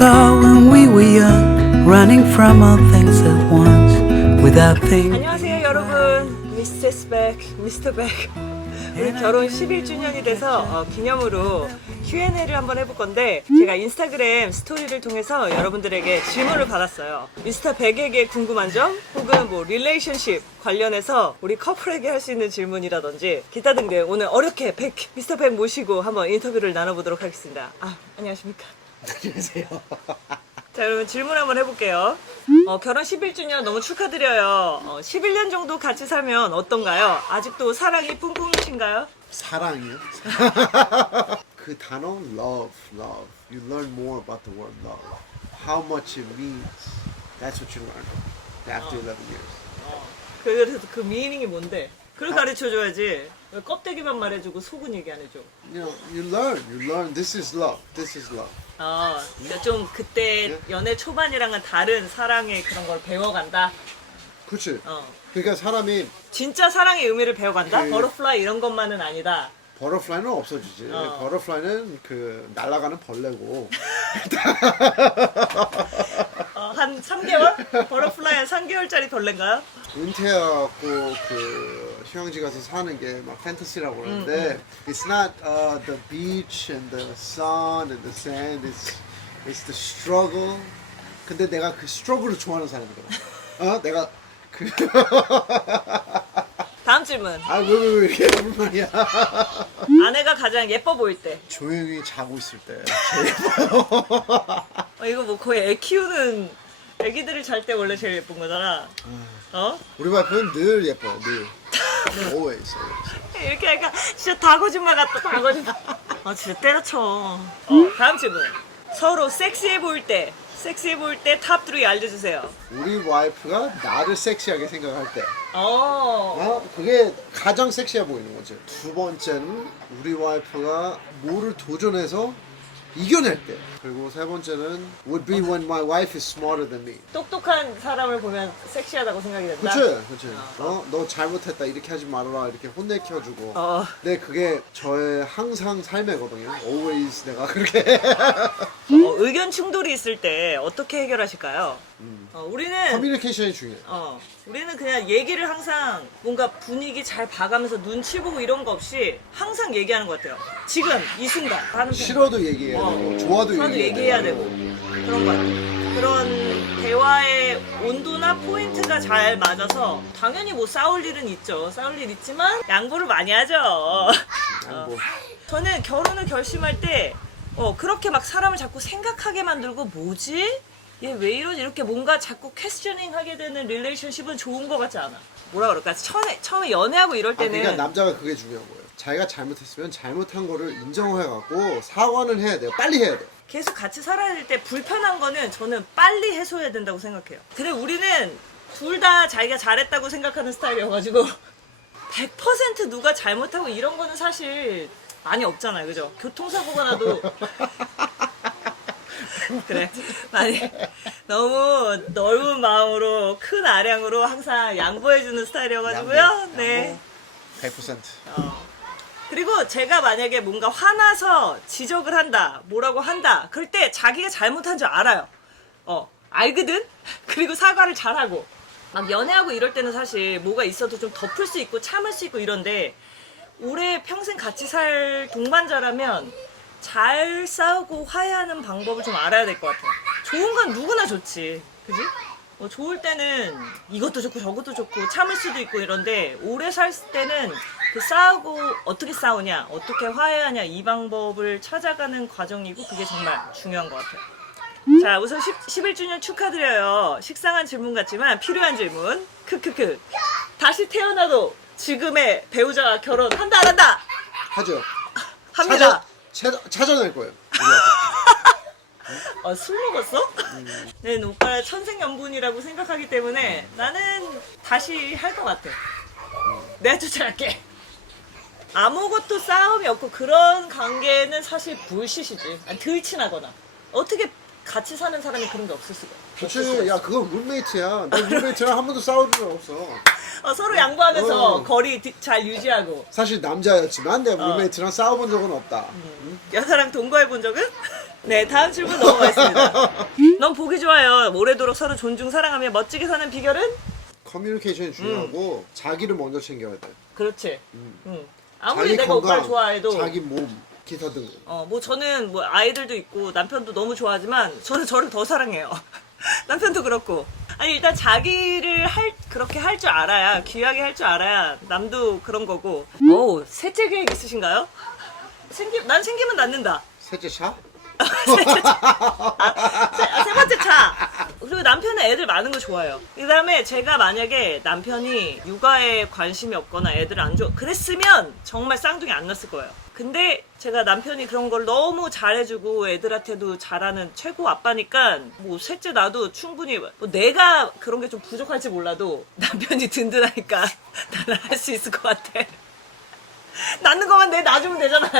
recall when we were young, running from all things at once, without thinking. 안녕하세요 여러분, 미스테스 백, 미스터 백. 우리 결혼 11주년이 돼서 기념으로 Q&A를 한번 해볼 건데, 제가 인스타그램 스토리를 통해서 여러분들에게 질문을 받았어요. 미스터 백에게 궁금한 점 혹은 뭐 릴레이션십 관련해서 우리 커플에게 할 수 있는 질문이라든지 기타 등등, 오늘 어렵게 미스터 백 모시고 한번 인터뷰를 나눠보도록 하겠습니다. 안녕하십니까. 안녕하세요. 자, 여러분 질문 한번 해볼게요. 결혼 11주년 너무 축하드려요. 11년 정도 같이 살면 어떤가요? 아직도 사랑이 뿜뿜이신가요? 사랑이요? 그 단어 love. You learn more about the word love. How much it means. That's what you learn after 11 years. 그래서 그 미닝이 뭔데? 그걸 가르쳐줘야지. 왜 껍데기만 말해주고 속은 얘기 안 해줘? You learn. This is love. 그러니까 좀 그때 연애 초반이랑은 다른 사랑의 그런 걸 배워간다. 그렇지. 그러니까 사람이 진짜 사랑의 의미를 배워간다. 그- 버터플라이 이런 것만은 아니다. 버터플라이는 없어지지. 버터플라이는 그 날아가는 벌레고. 한 3개월? 버터플라이 한 3개월짜리 벌레인가요? 은퇴하고 그 휴양지 가서 사는 게 막 판타시라고 그러는데 it's not the beach and the sun and the sand, it's the struggle. 근데 내가 그 스트러글을 좋아하는 사람이거든. 내가 그 다음 질문. 왜 이렇게 무슨 말이야? 아내가 가장 예뻐 보일 때. 조용히 자고 있을 때. 이거 뭐 거의 애 키우는 애기들이 잘 때 원래 제일 예쁜 거잖아. 우리 와이프는 늘 예뻐, 늘. Always. 이렇게 하니까 진짜 다 거짓말 같다. 다 거짓말. 진짜 때려쳐. 다음 질문. 서로 섹시해 보일 때 탑3 알려주세요. 우리 와이프가 나를 섹시하게 생각할 때. 어. 그게 가장 섹시해 보이는 거지. 두 번째는 우리 와이프가 뭐를 도전해서 이겨낼 때. 그리고 세 번째는 would be when my wife is smarter than me. 똑똑한 사람을 보면 섹시하다고 생각이 된다. 그치. 너 잘못했다, 이렇게 하지 말아라, 이렇게 혼내켜주고. 근데 그게 저의 항상 삶이거든요. Always 내가 그렇게. 의견 충돌이 있을 때 어떻게 해결하실까요? 우리는 커뮤니케이션이 중요해. 우리는 그냥 얘기를 항상 뭔가 분위기 잘 봐가면서 눈치 보고 이런 거 없이 항상 얘기하는 것 같아요. 지금 이 순간 하는 싫어도 얘기해야 되고, 좋아도 얘기해야 되고 그런 것 같아요. 그런 대화의 온도나 포인트가 잘 맞아서 당연히 뭐 싸울 일은 있죠. 싸울 일 있지만 양보를 많이 하죠. 저는 결혼을 결심할 때 그렇게 막 사람을 자꾸 생각하게 만들고 뭐지? 얘 왜 이러지? 이렇게 뭔가 자꾸 퀘스처닝 하게 되는 릴레이션십은 좋은 것 같지 않아. 뭐라 그럴까? 처음에 연애하고 이럴 때는 그러니까 남자가 그게 중요한 거예요. 자기가 잘못했으면 잘못한 거를 인정해갖고 사과는 해야 돼요. 빨리 해야 돼요. 계속 같이 살아야 될 때 불편한 거는 저는 빨리 해소해야 된다고 생각해요. 근데 우리는 둘 다 자기가 잘했다고 생각하는 스타일이어가지고 100% 누가 잘못하고 이런 거는 사실 많이 없잖아요. 그죠? 교통사고가 나도 그래. 많이 너무 넓은 마음으로 큰 아량으로 항상 양보해주는 스타일이어가지고요. 네. 100%. 그리고 제가 만약에 뭔가 화나서 지적을 한다, 뭐라고 한다, 그럴 때 자기가 잘못한 줄 알아요. 알거든? 그리고 사과를 잘하고. 막 연애하고 이럴 때는 사실 뭐가 있어도 좀 덮을 수 있고 참을 수 있고 이런데, 오래 평생 같이 살 동반자라면 잘 싸우고 화해하는 방법을 좀 알아야 될 것 같아요. 좋은 건 누구나 좋지. 그지? 좋을 때는 이것도 좋고 저것도 좋고 참을 수도 있고 이런데, 오래 살 때는 그 싸우고 어떻게 싸우냐, 어떻게 화해하냐, 이 방법을 찾아가는 과정이고 그게 정말 중요한 것 같아요. 자, 우선 11주년 축하드려요. 식상한 질문 같지만 필요한 질문. 크크크. 다시 태어나도 지금의 배우자와 결혼한다 안 한다? 하죠. 합니다. 찾아낼 거예요. 술 먹었어? 네, 오빠를 천생연분이라고 생각하기 때문에 나는 다시 할 것 같아. 내가 쫓아갈게. 아무것도 싸움이 없고 그런 관계는 사실 불시시지. 덜 친하거나. 어떻게 같이 사는 사람이 그런 게 없을 수가 없을 수가 그치. 야, 있어. 그건 룸메이트야. 나 룸메이트랑 한 번도 싸운 적 없어. 서로 양보하면서 거리 잘 유지하고. 사실 남자였지만 내가 룸메이트랑 싸워본 적은 없다. 여자랑 동거해 본 적은? 네, 다음 질문 넘어가겠습니다. 넌 보기 좋아요. 오래도록 서로 존중, 사랑하며 멋지게 사는 비결은? 커뮤니케이션이 중요하고 자기를 먼저 챙겨야 돼. 그렇지. 아무리 내가 오빠를 좋아해도 자기 몸, 기타 등등. 뭐 저는 뭐 아이들도 있고 남편도 너무 좋아하지만 저는 저를 더 사랑해요. 남편도 그렇고. 아니 일단 자기를 그렇게 할 줄 알아야, 귀하게 할 줄 알아야 남도 그런 거고. 오, 셋째 계획 있으신가요? 난 생기면 낳는다. 셋째 차? 세 번째 차. 그리고 남편은 애들 많은 거 좋아해요. 그 다음에 제가 만약에 남편이 육아에 관심이 없거나 애들을 안 좋아 그랬으면 정말 쌍둥이 안 났을 거예요. 근데 제가 남편이 그런 걸 너무 잘해주고 애들한테도 잘하는 최고 아빠니까 뭐 셋째 나도 충분히 뭐 내가 그런 게 좀 부족할지 몰라도 남편이 든든하니까 나는 할 수 있을 것 같아. 낳는 것만 내 놔주면 되잖아.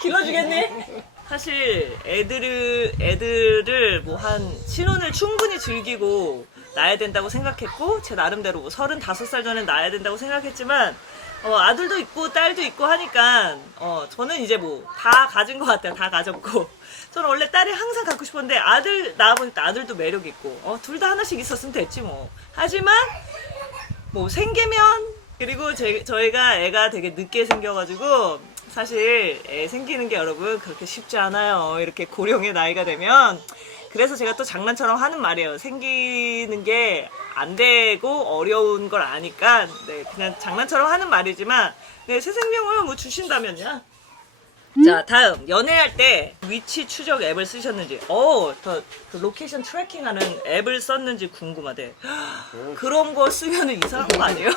길러주겠니? 사실 애들을 뭐 한 신혼을 충분히 즐기고 낳아야 된다고 생각했고 제 나름대로 뭐 35살 전에 낳아야 된다고 생각했지만 아들도 있고 딸도 있고 하니까 저는 이제 뭐 다 가진 것 같아요. 다 가졌고 저는 원래 딸이 항상 갖고 싶었는데 아들 낳아보니까 아들도 매력 있고 둘 다 하나씩 있었으면 됐지 뭐. 하지만 뭐 생기면 그리고 저희가 애가 되게 늦게 생겨가지고 사실 애 생기는 게 여러분 그렇게 쉽지 않아요. 이렇게 고령의 나이가 되면. 그래서 제가 또 장난처럼 하는 말이에요. 생기는 게 안 되고 어려운 걸 아니까 네, 그냥 장난처럼 하는 말이지만 네, 새 생명을 뭐 주신다면요. 자, 다음 연애할 때 위치 추적 앱을 쓰셨는지 더 로케이션 트래킹하는 앱을 썼는지 궁금하대. 그런 거 쓰면은 이상한 거 아니에요?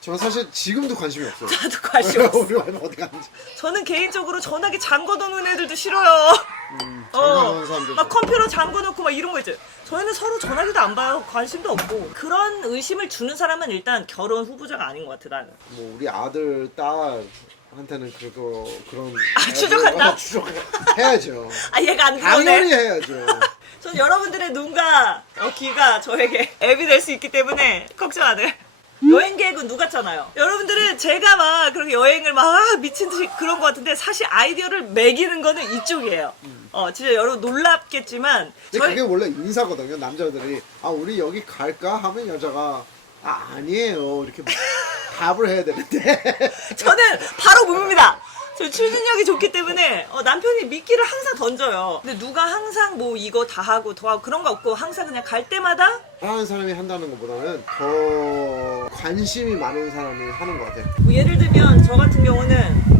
저는 사실 지금도 관심이 없어요. 나도 관심 없어. 우리 와이프 어디 갔는지. 저는 개인적으로 전화기 잠궈놓는 애들도 싫어요. 잠궈놓은 사람들 막 컴퓨터 잠궈놓고 막 이런 거 있죠. 저희는 서로 전화기도 안 봐요. 관심도 없고. 그런 의심을 주는 사람은 일단 결혼 후보자가 아닌 것 같아 나는. 뭐 우리 아들, 딸한테는 그런 추적한다? 해야죠. 얘가 안 당연히 그러네. 해야죠. 전 여러분들의 눈과 귀가 저에게 앱이 될 수 있기 때문에 걱정 안 해. 여행 계획은 누가 짜나요? 여러분들은 제가 막 그렇게 여행을 막 미친 듯이 그런 것 같은데 사실 아이디어를 매기는 거는 이쪽이에요. 진짜 여러분 놀랍겠지만 근데 그게 원래 인사거든요. 남자들이 우리 여기 갈까 하면 여자가 아니에요 이렇게 답을 해야 되는데 저는 바로 묻습니다. 저 추진력이 좋기 때문에 남편이 미끼를 항상 던져요. 근데 누가 항상 뭐 이거 다 하고 더 하고 그런 거 없고 항상 그냥 갈 때마다 하는 사람이 한다는 것보다는 더 관심이 많은 사람이 하는 것 같아요. 뭐 예를 들면 저 같은 경우는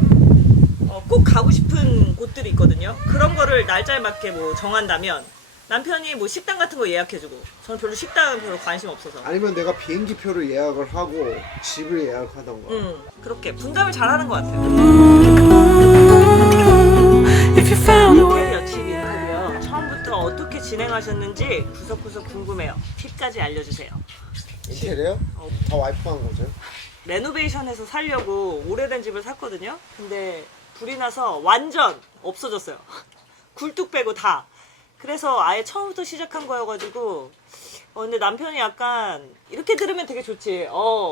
꼭 가고 싶은 곳들이 있거든요. 그런 거를 날짜에 맞게 뭐 정한다면 남편이 뭐 식당 같은 거 예약해주고 저는 별로 식당은 별로 관심 없어서 아니면 내가 비행기 표를 예약을 하고 집을 예약하던가. 그렇게 분담을 잘하는 것 같아요. If you found a way. 호텔 팁이 있고요. 처음부터 어떻게 진행하셨는지 구석구석 궁금해요. 팁까지 알려주세요. 인테리어? 다 와이프가 한 거죠? 레노베이션해서 살려고 오래된 집을 샀거든요. 근데 불이 나서 완전 없어졌어요. 굴뚝 빼고 다. 그래서 아예 처음부터 시작한 거여가지고 근데 남편이 약간 이렇게 들으면 되게 좋지.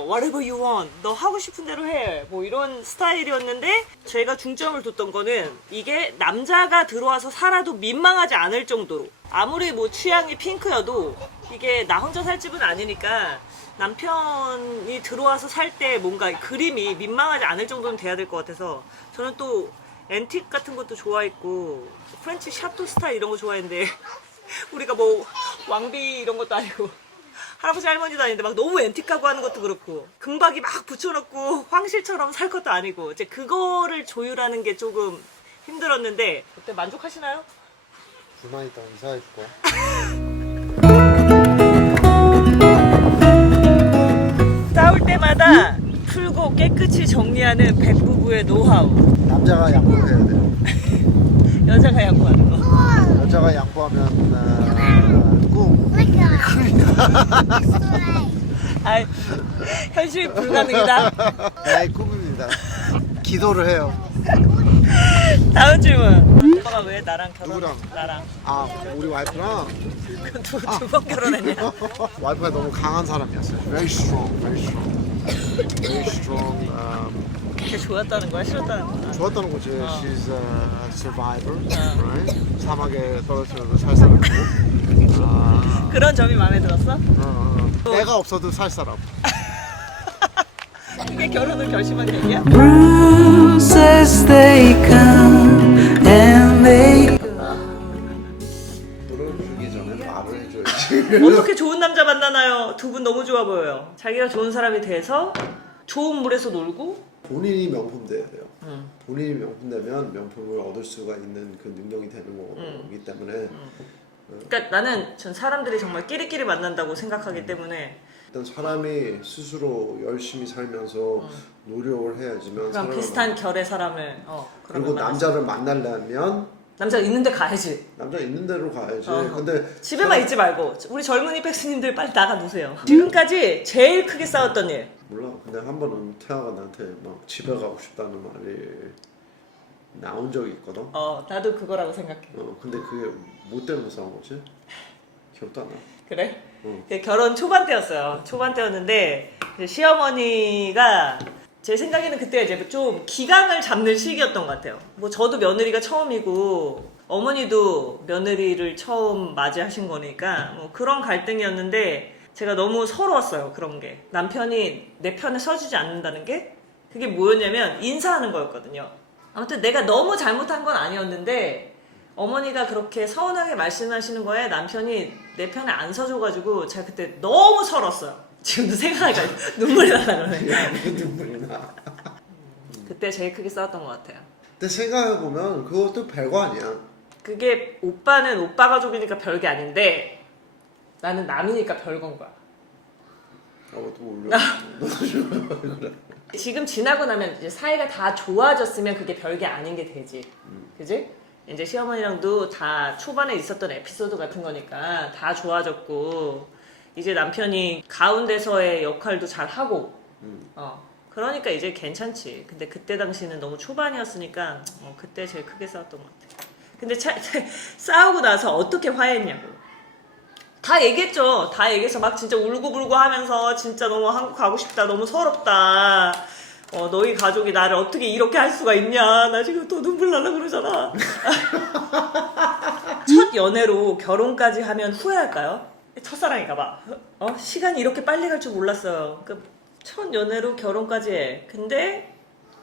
whatever you want. 너 하고 싶은 대로 해. 뭐 이런 스타일이었는데 제가 중점을 뒀던 거는 이게 남자가 들어와서 살아도 민망하지 않을 정도로 아무리 뭐 취향이 핑크여도 이게 나 혼자 살 집은 아니니까 남편이 들어와서 살 때 뭔가 그림이 민망하지 않을 정도는 돼야 될 것 같아서 저는 또 앤틱 같은 것도 좋아했고 프렌치 샤또 스타일 이런 거 좋아했는데 우리가 뭐 왕비 이런 것도 아니고 할아버지 할머니도 아닌데 막 너무 앤틱하고 하는 것도 그렇고 금박이 막 붙여놓고 황실처럼 살 것도 아니고 이제 그거를 조율하는 게 조금 힘들었는데 그때 만족하시나요? 불만 있다고 이사할 거야. 싸울 때마다 풀고 깨끗이 정리하는 백부부의 노하우. 남자가 양보해야 돼요. 여자가 양보하는 거. 여자가 양보하면 꿈. 아, 현실 불가능이다. 나의 꿈입니다. 기도를 해요. 다음 질문. 오빠가 왜 나랑 결혼? 누구랑? 나랑. 우리 와이프랑 두 번 결혼했냐? 와이프가 너무 강한 사람이었어요. Very strong, very strong, very strong 걔 좋았다는 거야? 싫었다는 거야? 좋았다는 거지. She's a survivor, right? 사막에 떨어져도 살 사람. 그런 점이 마음에 들었어? 내가 없어도 살 사람. 그게 결혼을 결심한 얘기야? Bruises they come and they go. 노래를 부르기 전에 말을 해줘야지. 어떻게 좋은 남자 만나나요? 두 분 너무 좋아 보여요. 자기가 좋은 사람이 돼서 좋은 물에서 놀고 본인이 명품 돼야 돼요. 본인이 명품 되면 명품을 얻을 수가 있는 그 능력이 되는 거기 때문에 그러니까 나는 전 사람들이 정말 끼리끼리 만난다고 생각하기 때문에 일단 사람이 스스로 열심히 살면서 노력을 해야지만 그럼 비슷한 결의 사람을 그리고 남자를 만나려면 남자 있는데 가야지. 남자 있는 데로 가야지. 근데 집에만 있지 말고 우리 젊은이 백수님들 빨리 나가 노세요. 지금까지 제일 크게 싸웠던 일. 몰라. 근데 한 번은 태아가 나한테 막 집에 가고 싶다는 말이 나온 적이 있거든. 나도 그거라고 생각해. 근데 그게 뭐 때문에 싸운 거지? 기억도 안 나. 그래? 결혼 초반 때였어요. 초반 때였는데 이제 시어머니가 제 생각에는 그때 이제 좀 기강을 잡는 시기였던 것 같아요. 뭐 저도 며느리가 처음이고 어머니도 며느리를 처음 맞이하신 거니까 뭐 그런 갈등이었는데 제가 너무 서러웠어요. 그런 게 남편이 내 편에 서주지 않는다는 게 그게 뭐였냐면 인사하는 거였거든요. 아무튼 내가 너무 잘못한 건 아니었는데 어머니가 그렇게 서운하게 말씀하시는 거에 남편이 내 편에 안 서줘가지고 제가 그때 너무 서러웠어요. 지금도 생각하니까 눈물이 나라 그러네. 눈물이 나. 그때 제일 크게 싸웠던 것 같아요. 근데 생각해보면 그것도 별거 아니야. 그게 오빠는 오빠 가족이니까 별게 아닌데 나는 남이니까 별건 거야. 또 울려. 그래. 지금 지나고 나면 이제 사이가 다 좋아졌으면 그게 별게 아닌 게 되지. 그지? 이제 시어머니랑도 다 초반에 있었던 에피소드 같은 거니까 다 좋아졌고 이제 남편이 가운데서의 역할도 잘 하고 그러니까 이제 괜찮지. 근데 그때 당시는 너무 초반이었으니까 그때 제일 크게 싸웠던 것 같아. 근데 싸우고 나서 어떻게 화해했냐고. 다 얘기했죠. 다 얘기해서 막 진짜 울고불고 하면서 진짜 너무 한국 가고 싶다. 너무 서럽다. 너희 가족이 나를 어떻게 이렇게 할 수가 있냐. 나 지금 또 눈물 나려 그러잖아. 첫 연애로 결혼까지 하면 후회할까요? 첫사랑인가봐. 시간이 이렇게 빨리 갈 줄 몰랐어요. 첫 연애로 결혼까지 해. 근데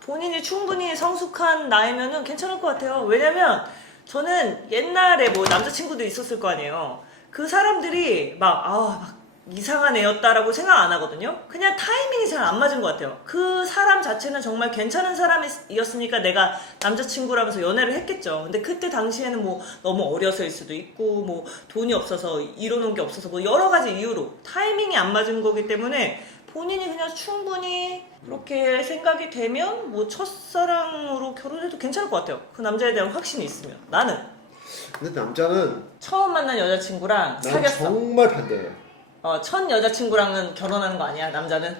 본인이 충분히 성숙한 나이면은 괜찮을 것 같아요. 왜냐면 저는 옛날에 뭐 남자친구도 있었을 거 아니에요. 그 사람들이 막 이상한 애였다라고 생각 안 하거든요. 그냥 타이밍이 잘 안 맞은 것 같아요. 그 사람 자체는 정말 괜찮은 사람이었으니까 내가 남자친구라면서 연애를 했겠죠. 근데 그때 당시에는 뭐 너무 어려서일 수도 있고 뭐 돈이 없어서 이뤄놓은 게 없어서 뭐 여러 가지 이유로 타이밍이 안 맞은 거기 때문에 본인이 그냥 충분히 그렇게 생각이 되면 뭐 첫사랑으로 결혼해도 괜찮을 것 같아요. 그 남자에 대한 확신이 있으면. 나는 근데 남자는 처음 만난 여자친구랑 난 사귀었어. 정말 반대해. 첫 여자친구랑은 결혼하는 거 아니야, 남자는?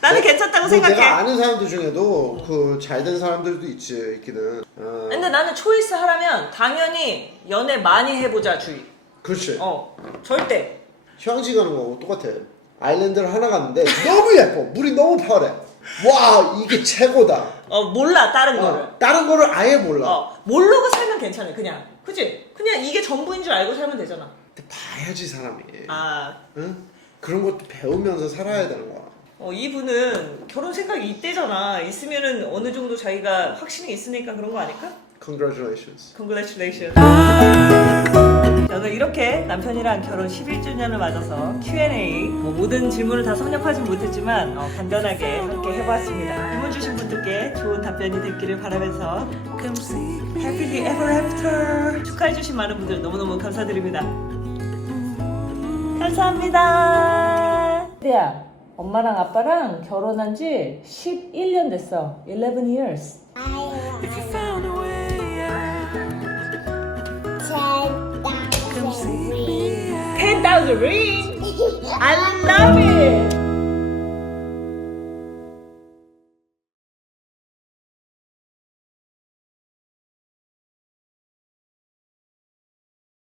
나는 괜찮다고 생각해. 내가 아는 사람들 중에도 그 잘 된 사람들도 있기는. 근데 나는 초이스 하라면 당연히 연애 많이 해보자 주의. 그렇지. 절대. 휴양지 가는 거하고 똑같아. 아일랜드를 하나 갔는데 너무 예뻐. 물이 너무 파래. 와 이게 최고다. 몰라 다른 거를. 다른 거를 아예 몰라. 모르고 살면 괜찮아, 그냥. 그치? 그냥 이게 전부인 줄 알고 살면 되잖아. 근데 봐야지 사람이. 응? 그런 것도 배우면서 살아야 되는 거야. 이분은 결혼 생각이 이때잖아. 있으면은 어느 정도 자기가 확신이 있으니까 그런 거 아닐까? Congratulations. Congratulations. 저는 이렇게 남편이랑 결혼 11주년을 맞아서 Q&A 모든 질문을 다 섭렵하진 못했지만 간단하게 함께 해봤습니다. 질문 주신 분들께 좋은 답변이 됐기를 바라면서 Come see me. Happily Ever After 축하해주신 많은 분들 너무너무 감사드립니다. 감사합니다. 야, 엄마랑 아빠랑 결혼한 지 11년 됐어. 11 years. If you found a way out, come see me. 10,000 ring. I love it.